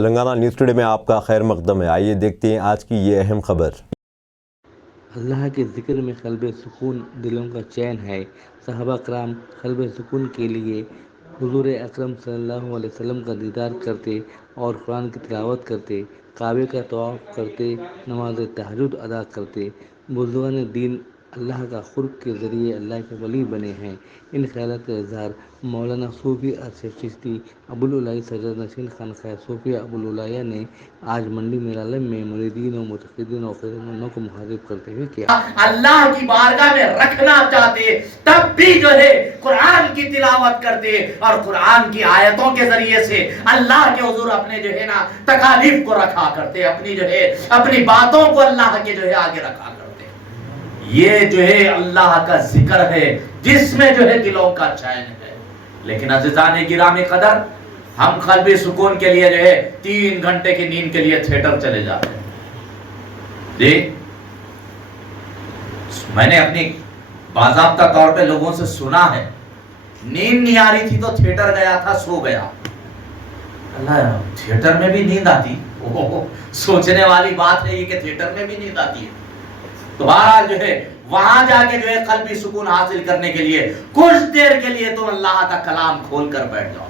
Telangana news today میں آپ کا خیر مقدم ہے۔ آئیے دیکھتے ہیں آج کی یہ اہم خبر۔ اللہ کے ذکر میں قلب سکون، دلوں کا چین ہے۔ صحابہ کرام قلب سکون کے لیے حضور اکرم صلی اللہ علیہ وسلم کا دیدار کرتے اور قرآن کی تلاوت کرتے، کعبے کا طواف کرتے، نماز تہجد ادا کرتے۔ بزرگان دین اللہ کا قرب کے ذریعے اللہ کے ولی بنے ہیں۔ ان خیالات کا اظہار مولانا صوفی ارشد چشتی ابوالعلا سجاد نشین خانقاہ صوفیہ ابوالعلا نے آج منڈی میلالم میں مریدین و متقدین و خیرمندوں کو مخاطب کرتے ہوئے کیا۔ اللہ کی بارگاہ میں رکھنا چاہتے تب بھی جو ہے قرآن کی تلاوت کرتے اور قرآن کی آیتوں کے ذریعے سے اللہ کے حضور اپنے جو ہے نا تکالیف کو رکھا کرتے، اپنی جو ہے اپنی باتوں کو اللہ کے جو ہے آگے رکھا کرتے۔ یہ جو ہے اللہ کا ذکر ہے جس میں جو ہے دلوں کا چین ہے۔ لیکن عزیزان گرامی قدر، ہم قلبی سکون کے لیے جو ہے 3 گھنٹے کی نیند کے لیے تھیٹر چلے جاتے ہیں۔ دیکھ، میں نے اپنی باضابطہ طور پہ لوگوں سے سنا ہے، نیند نہیں آ رہی تھی تو تھیٹر گیا تھا، سو گیا۔ اللہ، تھیٹر میں بھی نیند آتی؟ سوچنے والی بات ہے یہ کہ تھیٹر میں بھی نیند آتی ہے۔ تو بہرحال جو ہے وہاں جا کے جو ہے قلبی سکون حاصل کرنے کے لیے کچھ دیر کے لیے تم اللہ کا کلام کھول کر بیٹھ جاؤ۔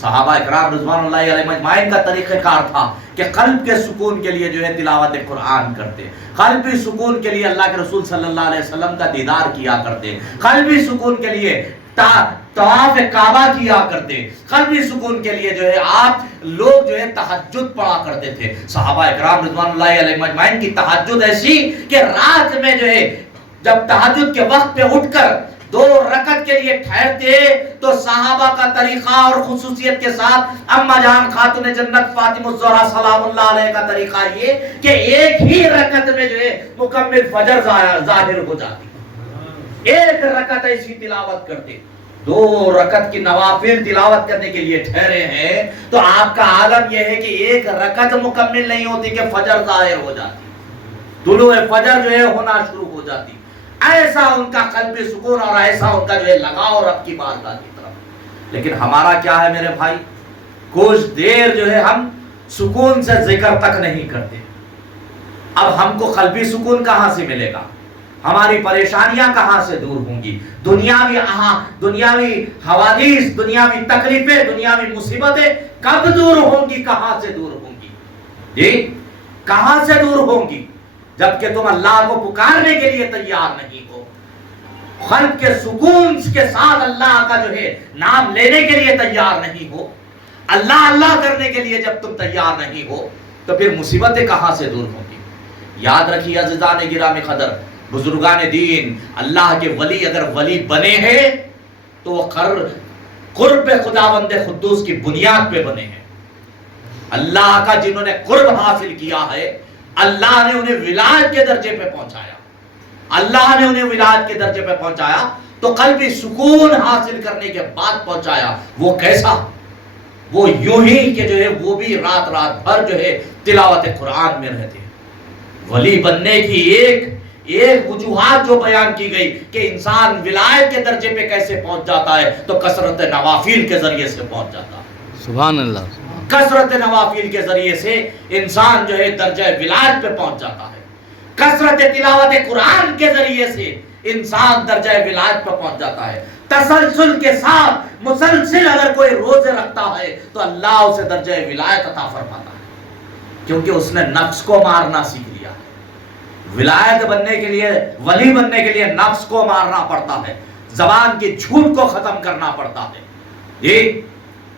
صحابہ اکرام رضوان اللہ علیہم اجمعین کا طریقہ کار تھا کہ قلب کے سکون کے لیے جو ہے تلاوت قرآن کرتے، قلبی سکون کے لیے اللہ کے رسول صلی اللہ علیہ وسلم کا دیدار کیا کرتے، قلبی سکون کے لیے طواف کعبہ کیا کرتے، قلبی سکون کے لیے جو ہے آپ لوگ جو ہے تہجد پڑھا کرتے تھے۔ صحابہ اکرام رضوان اللہ علیہم اجمعین کی تہجد ایسی کہ رات میں جو ہے جب تہجد کے وقت پہ اٹھ کر 2 رکعت کے لیے ٹھہرتے تو صحابہ کا طریقہ اور خصوصیت کے ساتھ اما جان خاتون جنت فاطمہ الزہرا سلام اللہ علیہ کا طریقہ یہ کہ ایک ہی رکعت میں جو ہے مکمل فجر ظاہر ہو جاتی، ایک رکعت ایسی تلاوت کرتے۔ 2 رکعت کی نوافل تلاوت کرنے کے لیے ٹھہرے ہیں تو آپ کا عالم یہ ہے کہ ایک رکعت مکمل نہیں ہوتی کہ فجر ظاہر ہو جاتی، طلوع فجر جو ہے ہونا شروع ہو جاتی۔ ایسا ان کا قلبی سکون اور ایسا ان کا جو ہے لگاؤ رب کی بارگاہ کی طرف۔ لیکن ہمارا کیا ہے میرے بھائی، کچھ دیر جو ہے ہم سکون سے ذکر تک نہیں کرتے۔ اب ہم کو قلبی سکون کہاں سے ملے گا؟ ہماری پریشانیاں کہاں سے دور ہوں گی؟ دنیاوی حوادث، دنیاوی تکلیفیں، دنیاوی مصیبتیں کب دور ہوں گی؟ کہاں سے دور ہوں گی؟ جی کہاں سے دور ہوں گی؟ جبکہ تم اللہ کو پکارنے کے لیے تیار نہیں ہو، قلب کے سکون کے ساتھ اللہ کا جو ہے نام لینے کے لیے تیار نہیں ہو، اللہ اللہ کرنے کے لیے جب تم تیار نہیں ہو تو پھر مصیبتیں کہاں سے دور ہوں گی؟ یاد رکھیے عزیزان گرامی قدر، بزرگان دین اللہ کے ولی اگر ولی بنے ہیں تو وہ قرب خداوند قدوس کی بنیاد پہ بنے ہیں۔ اللہ کا جنہوں نے قرب حاصل کیا ہے، اللہ نے انہیں ولایت کے درجے پہ پہنچایا، اللہ نے انہیں ولایت کے درجے پہ پہنچایا تو قلبی سکون حاصل کرنے کے بعد پہنچایا۔ وہ کیسا؟ وہ یوں ہی کہ جو ہے وہ بھی رات بھر جو ہے تلاوت قرآن میں رہتے۔ ولی بننے کی ایک وجوہات جو بیان کی گئی کہ انسان ولایت کے درجے پہ کیسے پہنچ جاتا ہے تو کثرت نوافل کے ذریعے سے پہنچ جاتا ہے۔ سبحان اللہ۔ کثرت نوافل کے ذریعے سے انسان جو ہے درجہ ولایت پہ پہنچ جاتا ہے۔ کثرت تلاوت قرآن کے ذریعے سے انسان درجہ ولایت پہ پہنچ جاتا ہے۔ تسلسل کے ساتھ مسلسل اگر کوئی روزے رکھتا ہے تو اللہ اسے درجہ ولایت عطا فرماتا ہے، کیونکہ اس نے نفس کو مارنا سیکھ لیا ہے۔ ولایت بننے کے لیے، ولی بننے کے لیے نفس کو مارنا پڑتا ہے، زبان کی جھوٹ کو ختم کرنا پڑتا ہے، یہ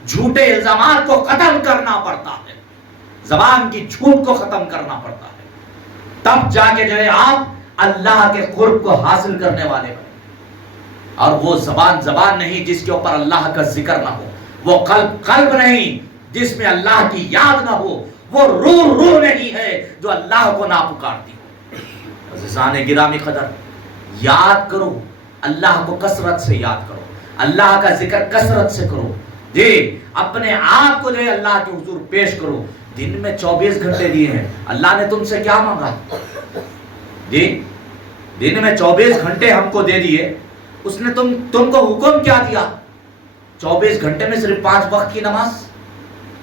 جھوٹے الزامات کو ختم کرنا پڑتا ہے، زبان کی جھوٹ کو ختم کرنا پڑتا ہے، تب جا کے جو ہے آپ اللہ کے قرب کو حاصل کرنے والے بنے۔ اور وہ زبان نہیں جس کے اوپر اللہ کا ذکر نہ ہو، وہ قلب نہیں جس میں اللہ کی یاد نہ ہو، وہ روح نہیں ہے جو اللہ کو نہ پکارتی ہو۔ عزیزان گرامی قدر، یاد کرو اللہ کو، کثرت سے یاد کرو، اللہ کا ذکر کثرت سے کرو، جی اپنے آپ کو جو ہے اللہ کے حضور پیش کرو۔ دن میں 24 گھنٹے دیے ہیں، اللہ نے تم سے کیا مانگا؟ جی دن میں 24 گھنٹے ہم کو دے دیے، اس نے تم کو حکم کیا دیا؟ 24 گھنٹے میں صرف 5 وقت کی نماز۔